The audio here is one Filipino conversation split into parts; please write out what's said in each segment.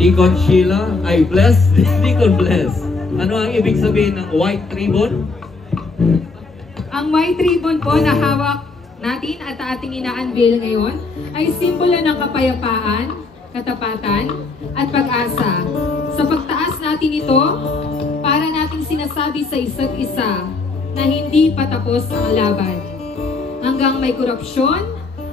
Deacon Sheila ay bless. Deacon bless. Ano ang ibig sabihin ng white ribbon? Ang white ribbon po na hawak natin at ating ina-unveil ngayon ay simbolo ng kapayapaan, katapatan, at pag-asa. Sa pagtaas natin ito, para nating sinasabi sa isa't isa na hindi patapos ang laban. Hanggang may korupsyon,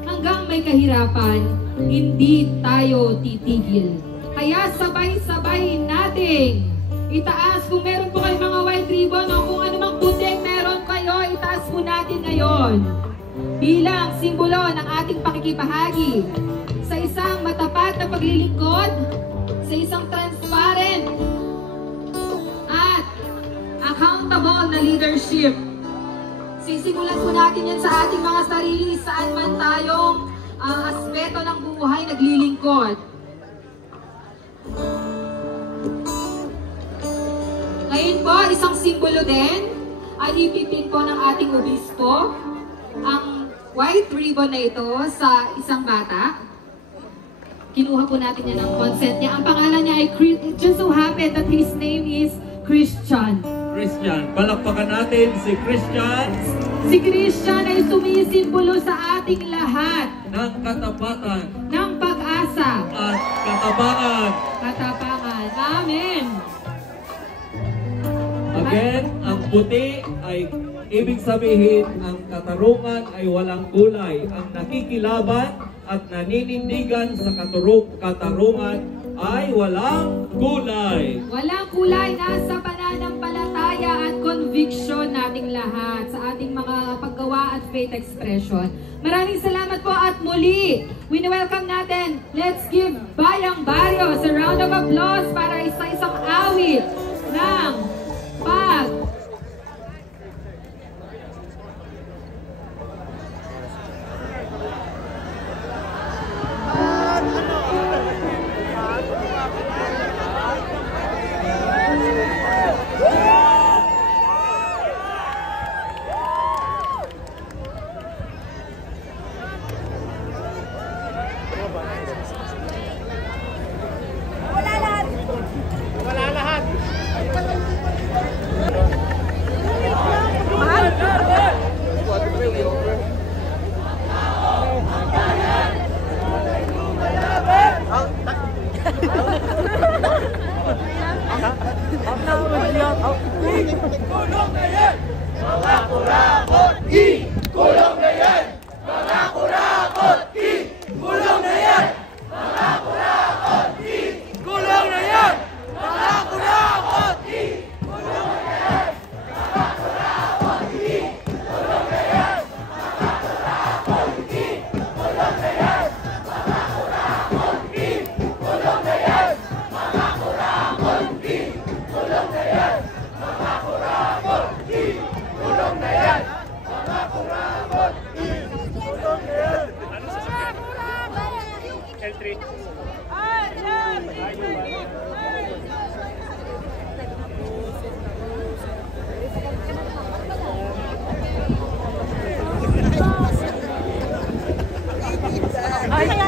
hanggang may kahirapan, hindi tayo titigil. Kaya sabay-sabay nating itaas. Kung meron po kayo mga white ribbon o kung anumang puting meron kayo, itaas po natin ngayon. Bilang simbolo ng ating pakikibahagi sa isang matapat na paglilingkod, sa isang transparent at accountable na leadership. Sisimulan po natin yan sa ating mga sarili, saan man tayong aspeto ng buhay naglilingkod. Ngayon po, isang simbolo din ay ipipin po ng ating obispo ang white ribbon na ito sa isang bata. Kinuha po natin yan ng consent niya. Ang pangalan niya ay it just so happened that his name is Christian. Christian. Palakpakan natin si Christian. Si Christian ay sumisimbolo sa ating lahat Ng katapatan. ng pag-asa At katapangan. katapangan. Amen. Again, ang puti ay ibig sabihin ang katarungan ay walang kulay. Ang nakikilaban at naninindigan sa katarungan ay walang kulay. Walang kulay, nasa pananampalataya at conviction nating lahat sa ating mga paggawa at faith expression. Maraming salamat po at muli, wini-welcome natin. Let's give Bayang Barrios a round of applause para sa isang awit ng pag Ay,